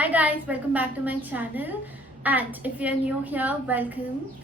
Hi guys, welcome back to my channel, and if you're new here, welcome.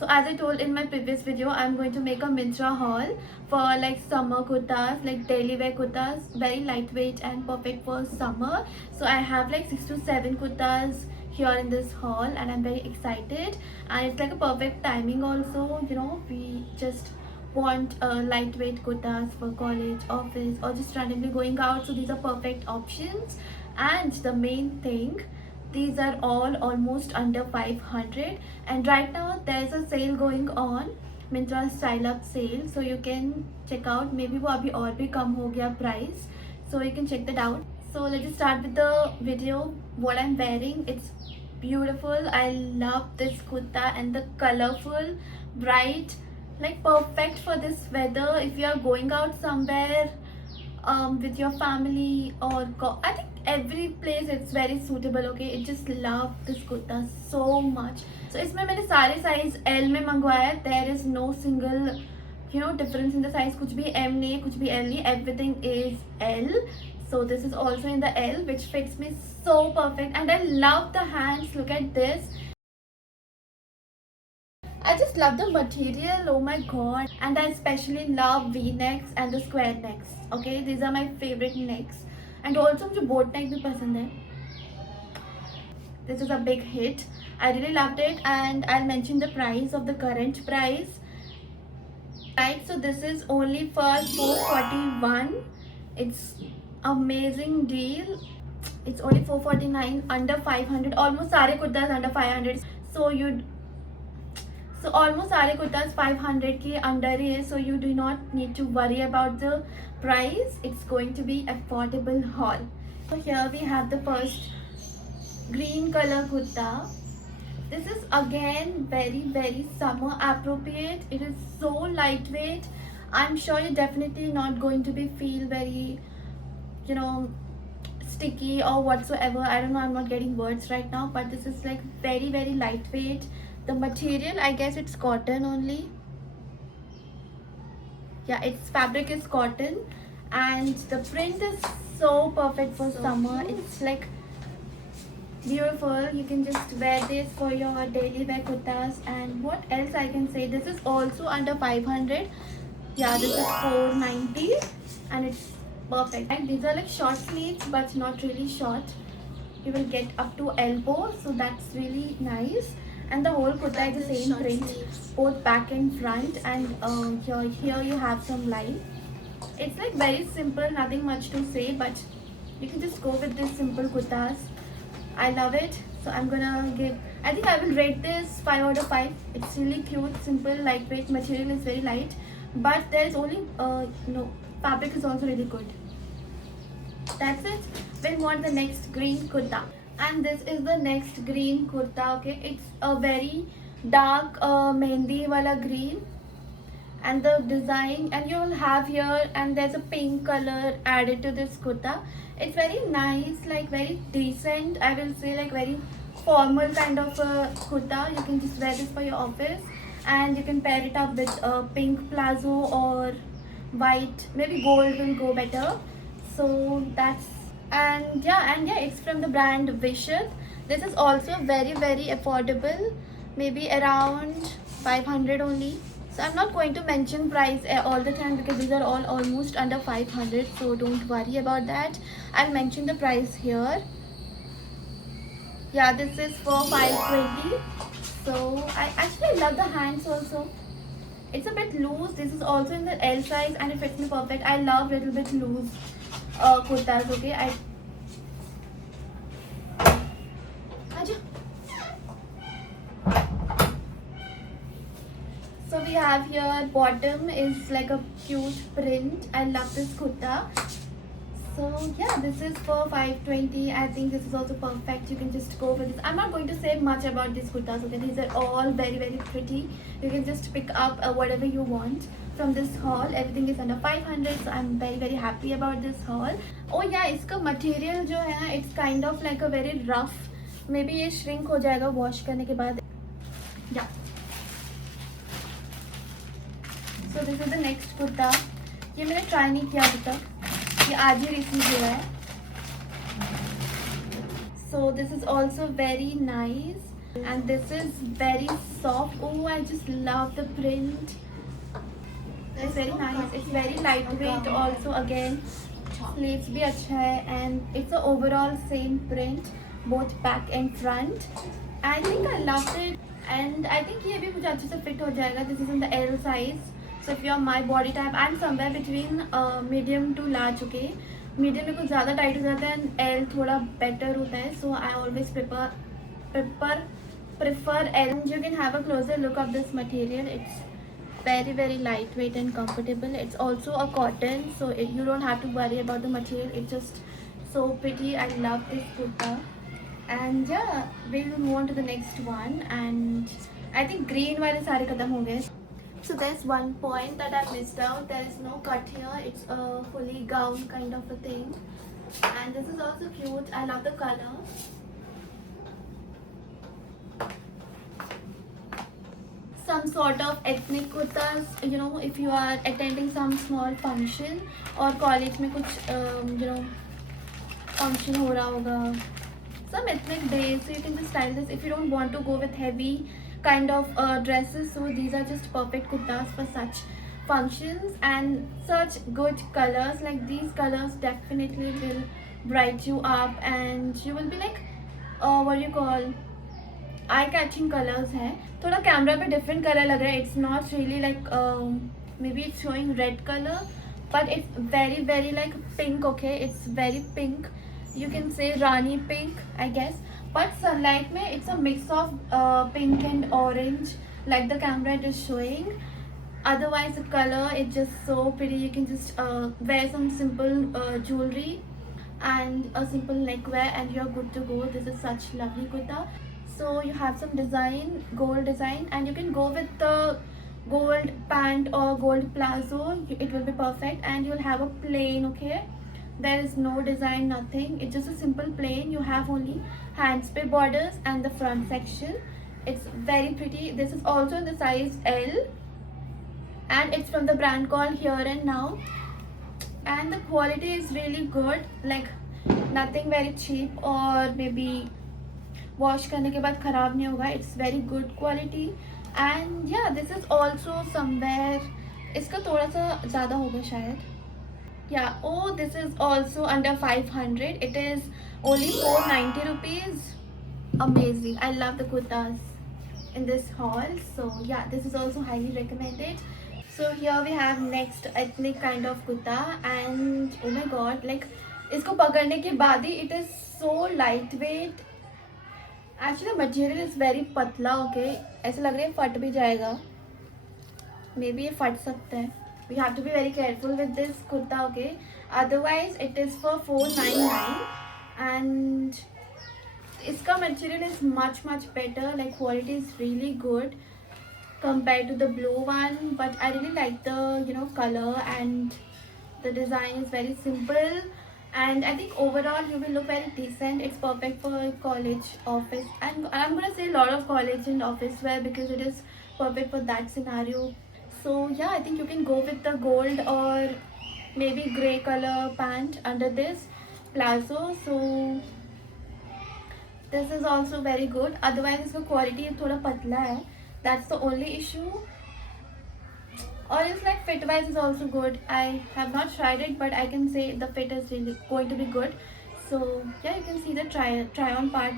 So as I told in my previous video, I'm going to make a Myntra haul for like summer kurtas, like daily wear kurtas, very lightweight and perfect for summer. So I have like 6 to 7 kurtas here in this haul and I'm very excited, and it's like a perfect timing also. We just want lightweight kurtas for college, office, or just randomly going out, so these are perfect options. And the main thing, these are all almost under 500, and right now there's a sale going on, Myntra Style Up sale, so you can check out. Maybe वो अभी और भी कम हो गया price, so you can check that out. So let's just start with the video. What I'm wearing, it's beautiful. I love this kurta and the colorful, bright, like perfect for this weather. If you are going out somewhere with your family or I think every place it's very suitable. Okay, I just love this kurta so much. So इसमें मैंने सारे size L में मंगवाया है. There is no single difference in the size. कुछ भी M नहीं है, कुछ भी L नहीं, everything is L. So this is also in the L, which fits me so perfect, and I love the hands. Look at this. I just love the material, oh my god. And I especially love V-necks and the square necks. Okay, these are my favorite necks. And also मुझे boat neck भी पसंद है. This is a big hit. I really loved it, and I'll mention the price of the current price. Right, so this is only for 441. It's amazing deal. It's only 449, under 500. Almost सारे kurtas under 500. So almost सारे कुर्तास 500 के under ही है, so you do not need to worry about the price. It's going to be affordable haul. So here we have the first green color kurta. This is again very summer appropriate. It is so lightweight. I'm sure you're definitely not going to be feel very sticky or whatsoever. I don't know, I'm not getting words right now, but this is like very lightweight. The material, I guess it's cotton only. Yeah, its fabric is cotton, and the print is so perfect for summer. It's like beautiful. You can just wear this for your daily wear kurtas. And what else I can say, this is also under 500. Yeah, this is 490, and it's perfect. And these are like short sleeves, but not really short. You will get up to elbow, so that's really nice. And the whole kurta is the same print, both back and front, and here you have some line. It's like very simple, nothing much to say, but you can just go with this simple kurtas. I love it. So I'm gonna give, I think I will rate this 5 out of 5. It's really cute, simple, lightweight, material is very light, but there's only fabric is also really good. That's it. We'll move on to the next green kurta, and this is the next green kurta. Okay, it's a very dark mehndi wala green, and the design, and you will have here, and there's a pink color added to this kurta. It's very nice, like very decent, I will say, like very formal kind of kurta. You can just wear this for your office, and you can pair it up with a pink plazo or white, maybe gold will go better. So that's, and yeah, it's from the brand Vishuddh. This is also very affordable, maybe around 500 only. So I'm not going to mention price all the time, because these are all almost under 500, so don't worry about that. I'll mention the price here. Yeah, this is for 520. So I actually love the hands also. It's a bit loose. This is also in the L size, and it fits me perfect. I love little bit loose kurtas. Okay, so we have here, bottom is like a cute print. I love this kurta. So yeah, this is for 520. I think this is also perfect. You can just go with this. I'm not going to say much about these kurtas. Okay, these are all very pretty. You can just pick up whatever you want from this haul. Everything is under 500, so I'm very happy about this haul. Oh yeah, इसका material जो है ना, it's kind of like a very rough. Maybe ये shrink हो जाएगा wash करने के बाद. Yeah. So this is the next kurta. ये मैंने try नहीं किया अभी तक. ये आज ही रिसीव हुआ है. So this is also very nice, and this is very soft. Oh, I just love the print. It's very nice. It's very lightweight also. Again, sleeves भी अच्छा है, and it's a overall same print, both back and front. I think I loved it, and I think ये भी मुझे अच्छे से fit हो जाएगा. This is in the L size. So if you're my body type, I'm somewhere between medium to large. Okay, medium में कुछ ज़्यादा tight हो जाता है, and L थोड़ा better होता है. So I always prefer L. You can have a closer look of this material. It's very lightweight and comfortable. It's also a cotton, so you don't have to worry about the material. It's just so pretty. I love this kurta. And yeah, we will move on to the next one, and I think green wale sare khatam ho gaye. So there's one point that I missed out. There is no cut here. It's a fully gown kind of a thing, and this is also cute. I love the color. Some sort of ethnic kurtas, you know, if you are attending some small function or college में कुछ function हो रहा होगा, some ethnic days, so you can just style this if you don't want to go with heavy kind of dresses. So these are just perfect kurtas for such functions, and such good colors. Like these colors definitely will bright you up, and you will be like what do you call, eye catching colours हैं. थोड़ा camera पे different colour लग रहा है. It's not really like maybe it's showing red colour, but it's very like pink. Okay, it's very pink. You can say Rani pink I guess, but sunlight में it's a mix of pink and orange like the camera it is showing. Otherwise the color it's just so pretty. You can just wear some simple jewelry and a simple neckwear and you're good to go. This is such lovely kurta. So you have some design, gold design, and you can go with the gold pant or gold plazo. It will be perfect, and you'll have a plain. Okay, there is no design, nothing. It's just a simple plain. You have only hands पे borders and the front section. It's very pretty. This is also in the size L, and it's from the brand called Here and Now, and the quality is really good. Like nothing very cheap or maybe wash करने के बाद ख़राब नहीं होगा. It's very good quality. And या this is also somewhere, इसका थोड़ा सा ज़्यादा होगा शायद. या oh this is also under 500. It is only 490 rupees. Amazing. I love the kurtas in this haul. So yeah, this is also highly recommended. So here we have next ethnic kind of kurta, and oh my god, like इसको पकड़ने के बाद ही it is so lightweight. Actually material is very पतला. Okay, ऐसा लग रहा है फट भी जाएगा. मे बी ये फट सकता है. We have to be very careful with this kurta. Okay, otherwise it is for 499, and इसका material is much better. Like quality is really good compared to the blue one, but I really like the color, and the design is very simple. And I think overall you will look very decent. It's perfect for college, office, and I'm gonna say a lot of college and office wear because it is perfect for that scenario. So yeah, I think you can go with the gold or maybe grey color pant under this plazo. So this is also very good. Otherwise इसका quality थोड़ा पतला है. That's the only issue. Or it's like fit wise is also good. I have not tried it, but I can say the fit is really going to be good. So yeah, you can see the try on part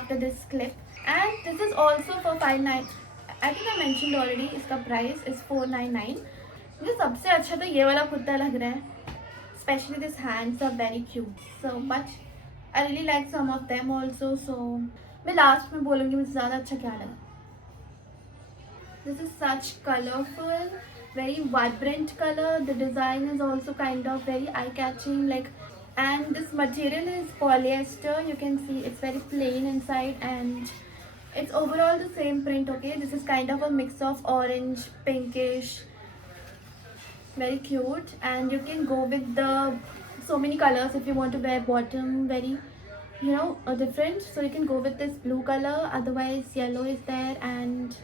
after this clip. And this is also for 599. I think I mentioned already. इसका price is 499. मुझे सबसे अच्छा तो ये वाला कुर्ता लग रहा है. Especially these hands are very cute. So but I really like some of them also. So मैं लास्ट में बोलूँगी मुझे ज़्यादा अच्छा क्या लगा. This is such colorful, very vibrant color. The design is also kind of very eye-catching, like, and this material is polyester. You can see it's very plain inside, and it's overall the same print. Okay, this is kind of a mix of orange, pinkish, very cute, and you can go with the so many colors if you want to wear bottom very different. So you can go with this blue color. Otherwise yellow is there, and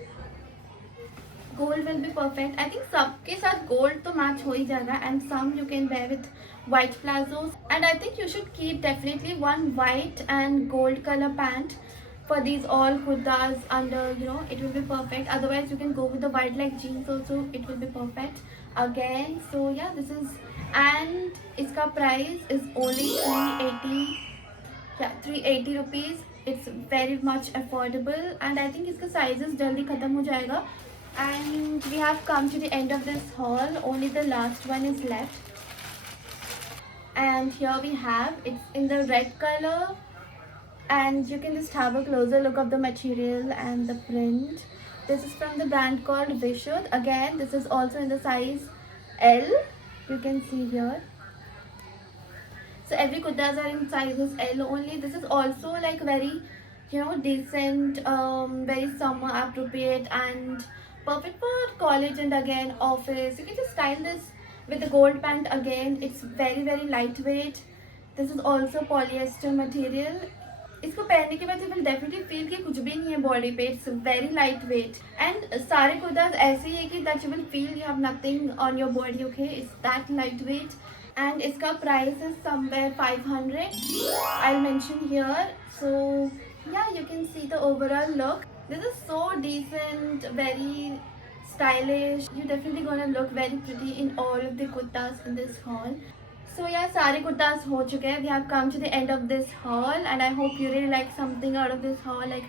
gold will be perfect. I think सबके साथ gold तो match हो ही जाएगा, and some you can wear with white plazos. And I think you should keep definitely one white and gold color pant for these all kurtas under, you know, it will be perfect. Otherwise you can go with the white like jeans also, it will be perfect again. So yeah, this is, and its price is only 380. Yeah, 380 rupees. It's very much affordable, and I think its sizes jaldi khatam ho jayega. And we have come to the end of this haul. Only the last one is left, and here we have, it's in the red color, and you can just have a closer look of the material and the print. This is from the brand called Vishud. Again, this is also in the size L. You can see here. So every kurtas are in sizes L only. This is also like very, you know, decent, very summer appropriate and perfect for college and again office. You can just style this with the gold pant again. It's very very lightweight. This is also polyester material. इसको पहनने के बाद you will definitely feel कि कुछ भी नहीं है body पे. It's very lightweight and सारे कुर्ताज ऐसे ही है कि that you will feel you have nothing on your body. Okay, it's that lightweight. And इसका price is somewhere 500. I'll mention here. So yeah, you can see the overall look. This is so decent, very stylish. You definitely gonna look very pretty in all of the kurtas in this haul. So yeah, सारे kurtas हो चुके हैं. We have come to the end of this haul, and I hope you really like something out of this haul. Like,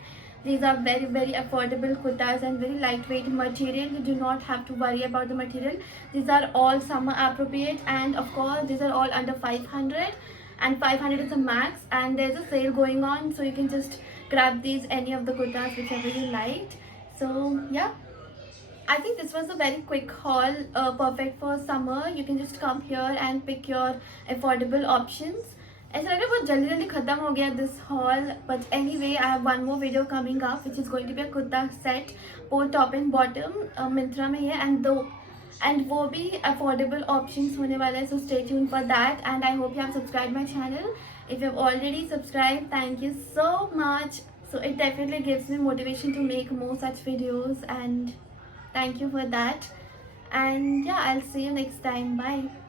these are very very affordable kurtas and very lightweight material. You do not have to worry about the material. These are all summer appropriate, and of course these are all under 500, and 500 is the max. And there's a sale going on, so you can just grab these any of the kurtas whichever you liked. So yeah, I think this was a very quick haul, perfect for summer. You can just come here and pick your affordable options. ऐसा लग रहा है बहुत जल्दी जल्दी खत्म हो गया this haul, but anyway I have one more video coming up which is going to be a kurta set, both top and bottom, Myntra में है, and वो भी affordable options होने वाला है, so stay tuned for that. And I hope you have subscribed my channel. If you have already subscribed, thank you so much. So it definitely gives me motivation to make more such videos, and thank you for that. And yeah, I'll see you next time. Bye.